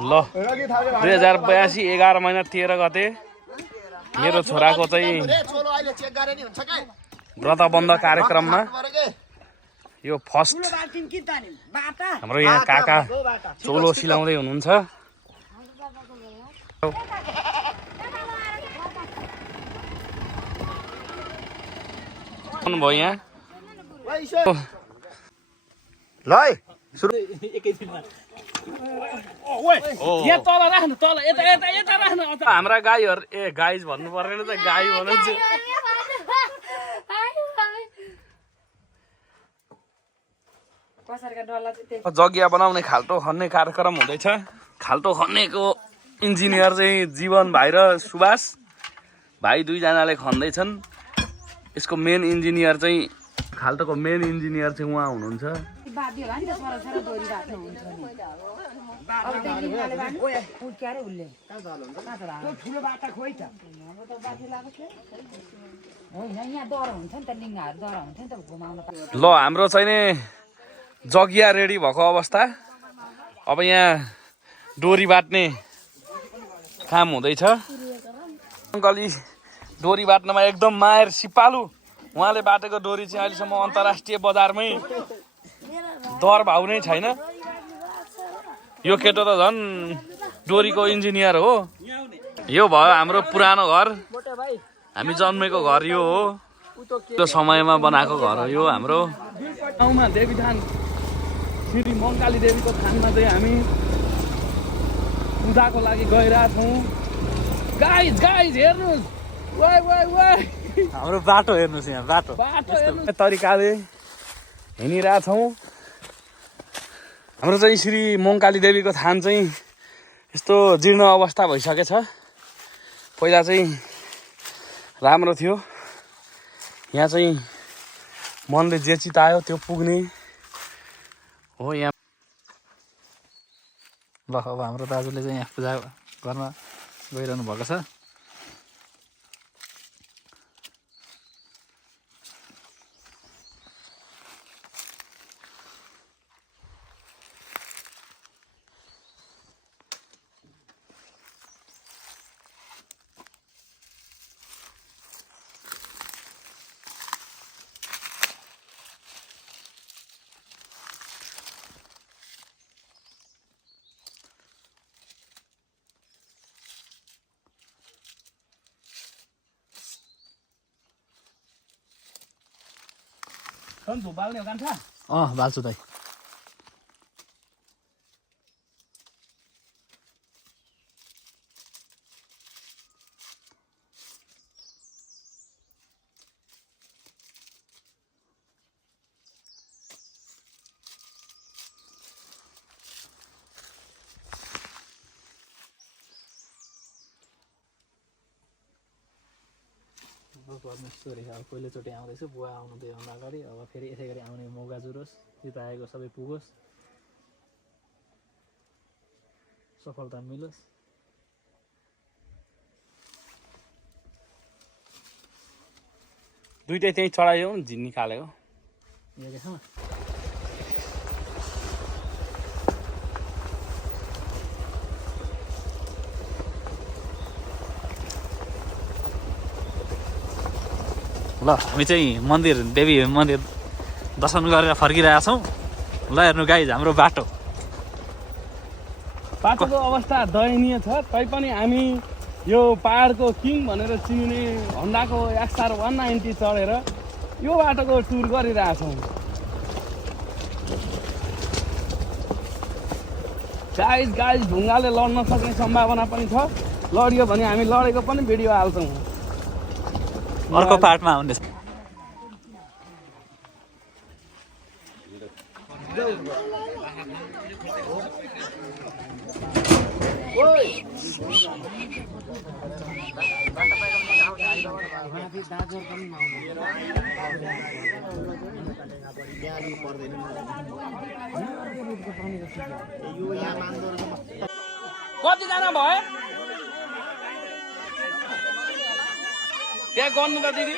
ल 2082 11 महिना 13 गते मेरो छोराको चाहिँ व्रतबन्ध कार्यक्रममा यो फर्स्ट हाम्रो यहाँ काका चौलो सिलाउँदै हुनुहुन्छ। भयो यहाँ ल है हाम्रा गाईहरू गाई भन्नु पर्दैन त गाई भन्नुहुन्छ। जग्गा बनाउने खाल्टो खन्ने कार्यक्रम हुँदैछ। खाल्टो खन्नेको इन्जिनियर चाहिँ जीवन भाइ र सुभाष भाइ दुईजनाले खन्दैछन्। यसको मेन इन्जिनियर चाहिँ खाल्टोको मेन इन्जिनियर चाहिँ उहाँ हुनुहुन्छ। ल हाम्रो चाहिँ नि जगिया रेडी भएको अवस्था। अब यहाँ डोरी बाट्ने काम हुँदैछ। अङ्कली डोरी बाट्नमा एकदम माहिर सिपालु। उहाँले बाटेको डोरी चाहिँ अहिलेसम्म अन्तर्राष्ट्रिय बजारमै दर भाउ नै छैन। यो केटो त झन् डोरीको इन्जिनियर हो। यो भयो हाम्रो पुरानो घर, हामी जन्मेको घर यो हो। त्यो समयमा बनाएको घर हो यो हाम्रो। गाउँमा देवीथान श्री मङ्काली देवीको थानमा चाहिँ हामी पूजाको लागि गइरहेछौँ। गाइज गाइज हेर्नुहोस्, वाइ वाइ वाइ हाम्रो बाटो हेर्नुहोस्, यहाँ बाटो हेर्नु तरिकाले हिँडिरहेछौँ। हाम्रो चाहिँ श्री मङ्काली देवीको थान चाहिँ यस्तो जीर्ण अवस्था भइसकेछ। पहिला चाहिँ राम्रो थियो। यहाँ चाहिँ मनले जे चितायो त्यो पुग्ने हो। यहाँ ल अब हाम्रो दाजुले चाहिँ यहाँ पूजा गर्न गइरहनु भएको छ। बाल्ने हो कान्छा? बाल्छु दाइ। परमेश्वरी अब पहिलोचोटि आउँदैछु, बुवा आउनु त्योभन्दा अगाडि। अब फेरि यसै गरी आउने मौका जुरोस्, चिताएको सबै पुगोस्, सफलता मिलोस्। दुइटै त्यहीँ चढाइयो नि, झिन निकालेको यो देख न। ल हामी चाहिँ मन्दिर, देवी मन्दिर दर्शन गरेर फर्किरहेछौँ। ल हेर्नु गाइज हाम्रो बाटो। बाटोको अवस्था दयनीय छ। तैपनि हामी यो पहाडको किङ भनेर चिनिने होन्डाको XR 190 चढेर यो बाटोको टुर गरिरहेछौँ। गाइज गाइज ढुङ्गाले लड्न सक्ने सम्भावना पनि छ। लड्यो भने हामी लडेको पनि भिडियो हाल्छौँ। अर्को पार्टमा आउनेछ। कतिजना भयो त्यहाँ गर्नु त दिदी?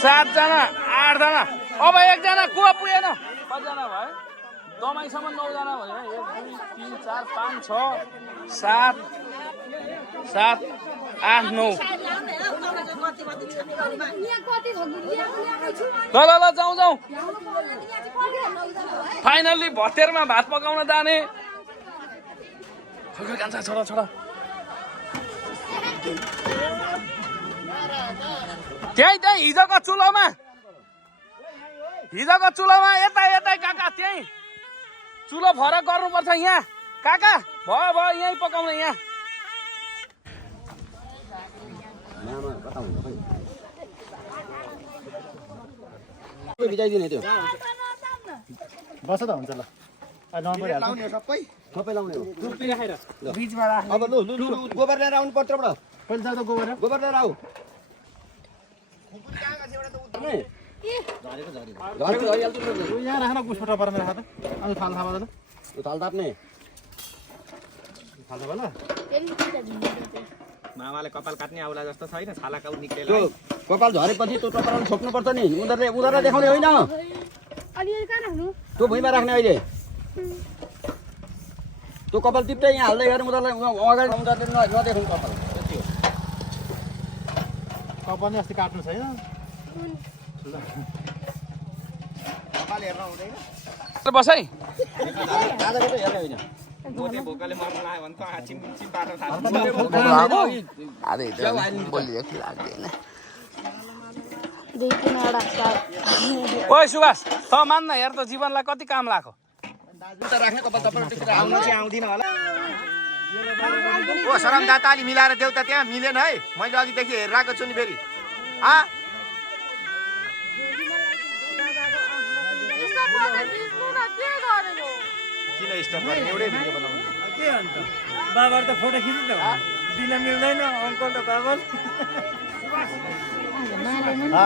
7 जना 8 जना अब एकजना को पुगेन कतिजना भयो दमाईसम्म 9 जना भयो 1 2 3 4 5 6 7 7 8 9 ल जाउँ फाइनल्ली भतेरमा भात पकाउन जाने कान्छा छोडा त्यही हिजोको चुलोमा यता काका त्यही चुलो फरक गर्नुपर्छ यहाँ काका भयो यहीँ पकाउने यहाँ बिजाइदिने त्यो बस त हुन्छ ल सबै लाउने हो अब लु गोबर लिएर आउनु पत्रबाट पहिला जाँदा गोबर लिएर आऊ यहाँ राख्न कुसपटा पर्ने राख त अनि थाल थामा ल थाल ताप्ने थाल थामा ल मामाले कपाल काट्ने आउला जस्तो छैन छाला काउ निक्लेर त्यो कपाल झरेपछि त्यो टपराले छोप्नुपर्छ नि उनीहरूले देखाउने होइन त्यो भुइँमा राख्ने अहिले त्यो कपाल टिप्दै यहाँ हाल्दै गएर उनीहरूलाई अगाडि उनीहरूले नदेखाउनु कपाल त्यति हो कपाल अस्ति काट्नु छैन कपाल हेर्न हुँदैन बस है आजको त हेर्ने होइन मोटे भोकाले मर्न लाग्यो भने त चिम पार्न थाल्छ ओइ सुभाष त मान्न हेर त जीवनलाई कति काम लाग्यो राख्ने कपाल तपाईँ आउनु चाहिँ आउँदिन होला ओ सरमदाता अलि मिलाएर देऊ त त्यहाँ मिलेन है मैले अघिदेखि हेरिरहेको छु नि फेरि किन स्टप गर्ने एउटै भिडियो बनाउनु के अन्त बाबाले त फोटो खिच्नु त दिन मिल्दैन अङ्कल र बाबा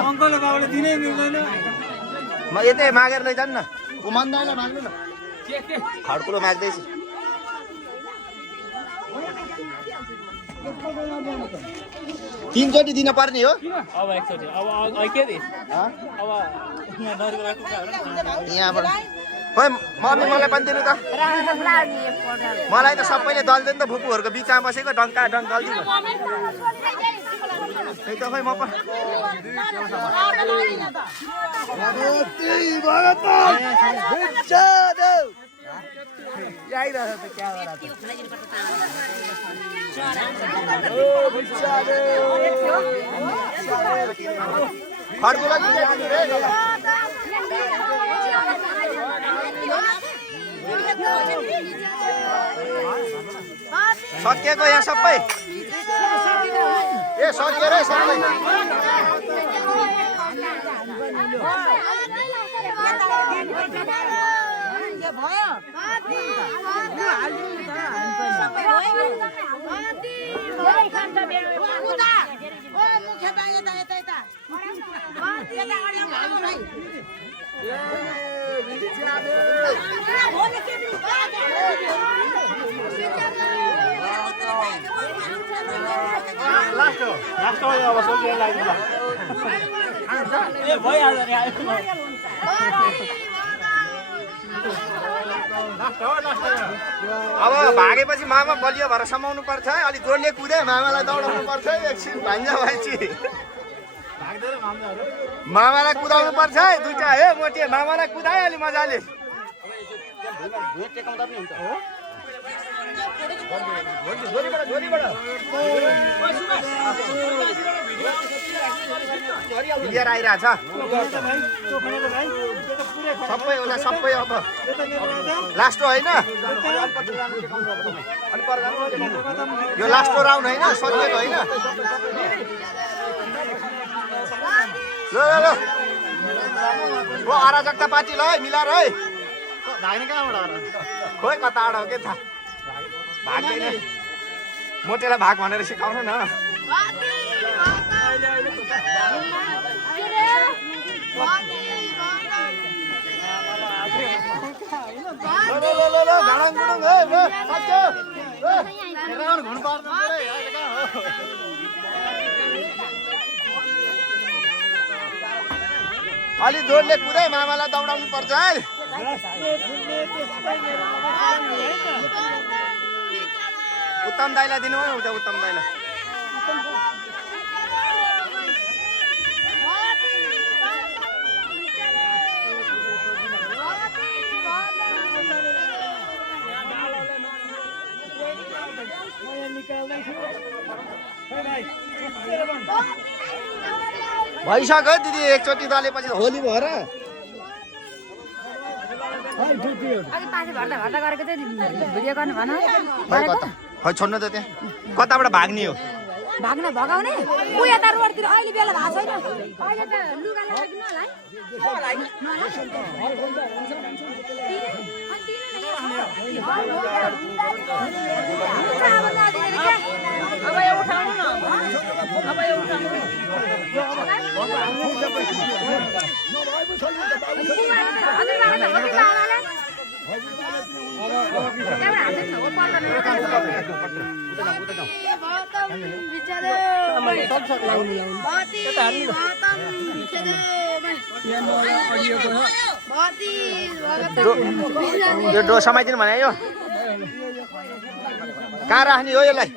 अङ्कल र बाबाले दिनै मिल्दैन म यतै मागेर लैजानु न घुमाउँदैन माग्नु न खड्कुलो माग्दैछु तीनचोटि दिन पर्ने हो अब एकचोटि अब के दि अब यहाँबाट खोइ मम्मी मलाई पनि दिनु त मलाई त सबैले दल्दैन त फुपूहरूको बिचमा बसेको डङ्का दल्दिनु त्यही त खोइ म खड्कुलो सकिएको यहाँ सबै ए सकियो रे सबै लास्ट अब सोचेर लाग्नु ए भइहाल्छ नि अब भागेपछि मामा बलियो भएर समाउनु पर्छ अलि जोडले कुदे मामालाई दौडाउनु पर्छ एकछिन भान्जा भाइची मामालाई कुदाउनु पर्छ है दुईटा हे मोटे मामालाई कुदाए अलि मजाले क्लियर आइरहेछ सबै होला सबै अब लास्ट होइन यो लास्ट राउन्ड होइन सकिएको होइन ल ल ल ओ अराजकता पार्टी ल है मिलाएर है धाग्ने कहाँबाट खोइ कता आड हो के थाहा भाग्दैन मोटेलाई भाग भनेर सिकाउनु न अलि जोडले कुदै मामालाई दौडाउनु पर्छ है। उत्तम दाइलाई दिनु है उता उत्तम दाइलाई। भइसक्यो दिदी एकचोटि दलेपछि होली भयो र। खै छोड्नु त त्यहाँ कताबाट भाग्ने हो? भाग्न भगाउने उ यता रोडतिर अहिले बेला भएको छैन। अहिले त लुगा लगाइदिनु होला है। अब यो उठाउनु न, अब यो उठाउनु यो डो समाइदिनु भने यो कहाँ राख्ने हो यसलाई?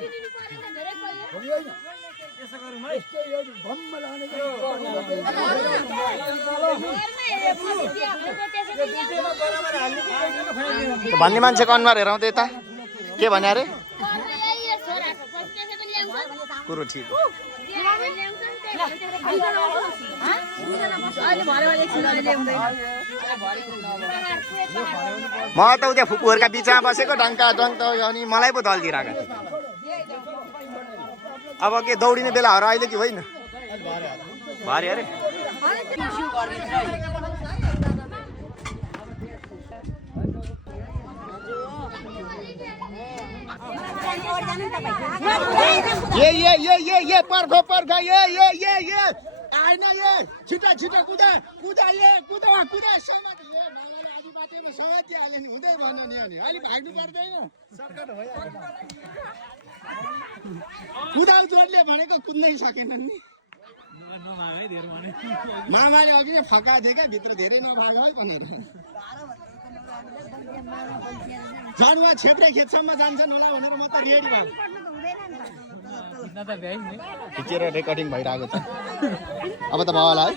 भन्ने मान्छेको अनुहार हेराउँदै यता के भने अरे? कुरो ठिक हो। म त उता फुपूहरूका बिचमा बसेको डङ्का डङ्क अनि मलाई पो दल दिइरहेको। अब के दौडिने बेलाहरू अहिले कि होइन? भारी अरे ये पर्खो ये आएन ये छिटो छिटो कुदा ये कुदा समात ये मालाले आदि बाटोमा समाति हाल्यो नि हुँदै रहन नि अनि अलि भाग्नु पर्दैन। कुदाउ जोडले भनेको कुद्नै सकेनन् नि। मामाले अघि नै फकाएको थिए क्या भित्र धेरै नभाग है भनेर। जनुवा छेप्रे खेतसम्म जान्छन् होला भनेर म त रेडी भयो। खिचेर रेकर्डिङ भइरहेको छ। अब त भयो होला है।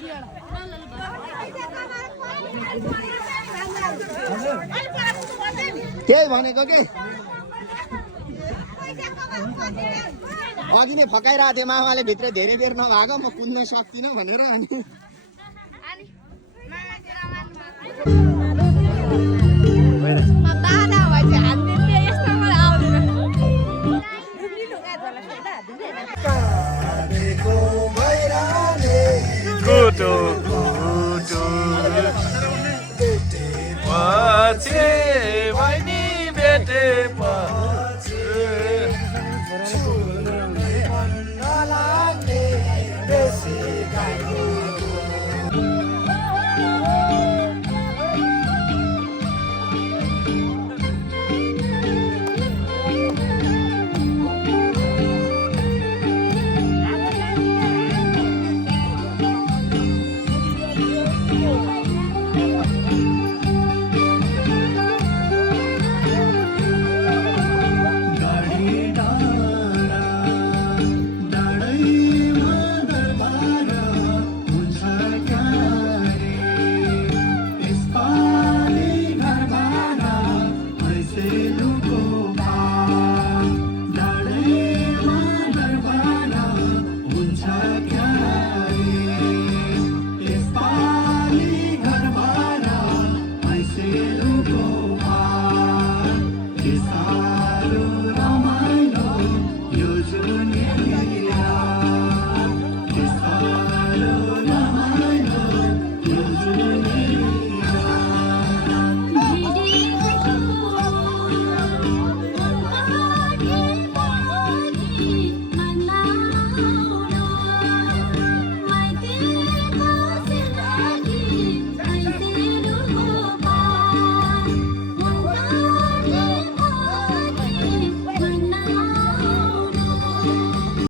त्यही भनेको के अघि नै फकाइरहेको थिएँ मामाले भित्र धेरै बेर नभएको म कुद्न सक्दिनँ भनेर अनि